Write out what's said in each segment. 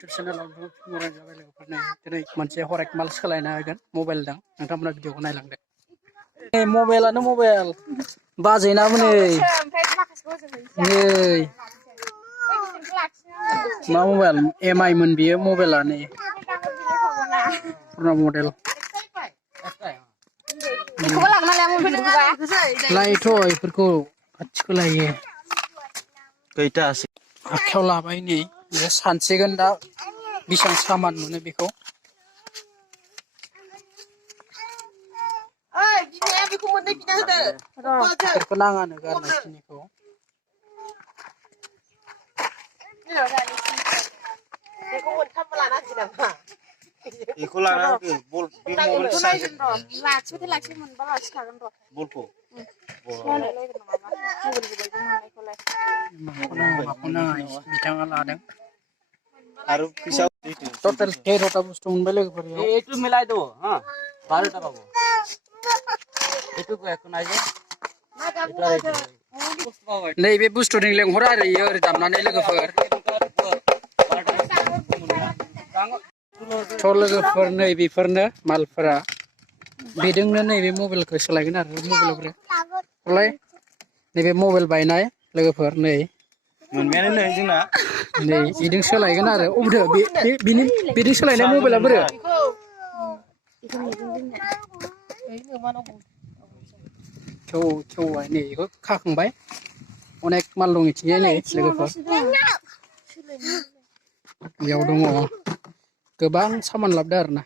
चेनेलाव मोजां जाबाय लोगोफोरनो दिनै मोनसे हरेक माल सोलायना होगोन मबाइलजों नोंथांमोना भिडिअखौ नायलांदो मबाइलानो मबाइल बाजैनाबो नै मा मबाइल MI मोन बियो मबाइला नै पुरा मडेल लायोथ' इफोरखौ खाथिखौ लायो खैथा आखायाव लाबाय नै बे सानसिगोन दा बेसेबां सामान मोनो बेखौ बेफोरखौ नाङानो गारनायखिनिखौ बेखौ लाना होदो बल बे मबाइल लाखिबाथाय मोनबा लाखिखागोन र' बलखौ माखौ नाङा बिथाङा लादों आरो फैसा टोटल 13टा बुस्थु मोनबाय लोगोफोर একটু মিলাই দেবো হ্যাঁ 12টা পাবো এটুকু এখন আইজে नैबे बुस्थुजों लेंहर आरो इयो ओरै दामनानै लोगोफोर थ' लोगोफोर नै बेफोरनो मालफोरा बेजोंनो नैबे मबाइलखौ सोलायगोन आरो मबाइलावलाय नैबे मबाइल बायनाय लोगोफोर नै मोनबायानो नै जोंना नै बेजों सोलायगोन आरो अबेथो बेजों सोलायनाय मबाइला बोरो खेवबाय नै बेखौ खाखांबाय अनेक माल दं इथिंजाय नै लोगोफोर बेयाव दङ गोबां सामान लाबोदो आरो ना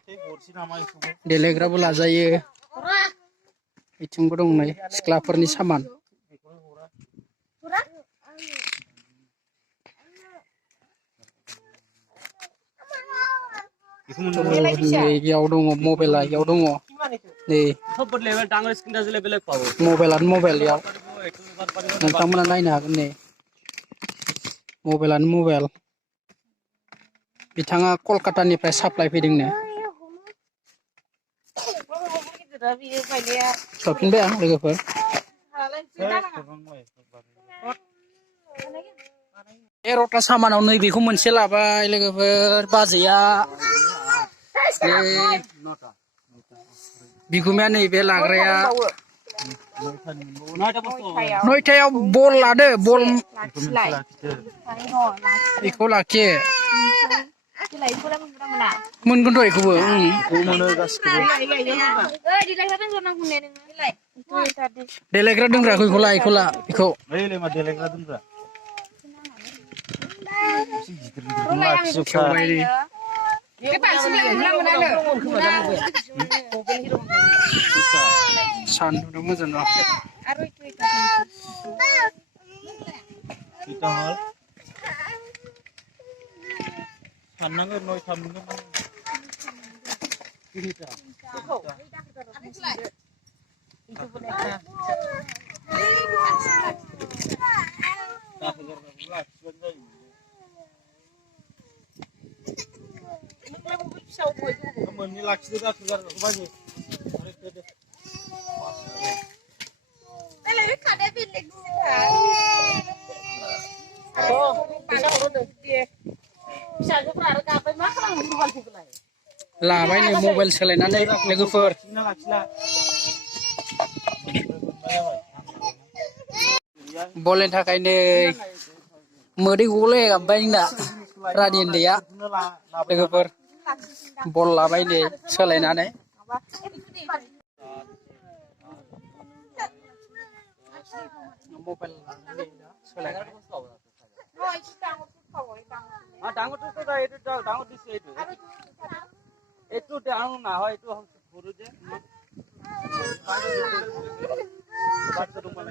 देलायग्राबो लाजायो बिथिंबो दं नै सिख्लाफोरनि सामान बेयाव दङ मबाइला इयाव दङ नै मबाइलानो मबाइल इयाव नोंथांमोना नायनो हागोन नै मबाइलानो मबाइल बिथाङा कलकातानिफ्राय साप्लाय फैदोंनो सफिनबाय आं लोगोफोर 13टा सामानाव नैबेखौ मोनसे लाबाय लोगोफोर बाजैया बिगुमाया नैबे लाग्राया 9टायाव बल लादो बल बेखौ लाखियो मोनगोनथ' बेखौबो देलायग्रा दोनग्राखौ बेखौ ला बेखौ सानदुं मोजां न' साननांगोन 9टा मोनगोन मोननै लाखिदो जाथ'गारखौ बाजै लाबाय नै मबाइल सोलायनानै लोगोफोर बलनि थाखाय नै मोदै गलाय गाबबाय जोंना रानि उन्दैया लोगोफोर बल लाबाय नै सोलायनानै मबाइल सोलायनानै ডাঙৰ দিছে এইটো ডাঙৰ না হয় এইটো সৰু যে বাচ্চা তোমার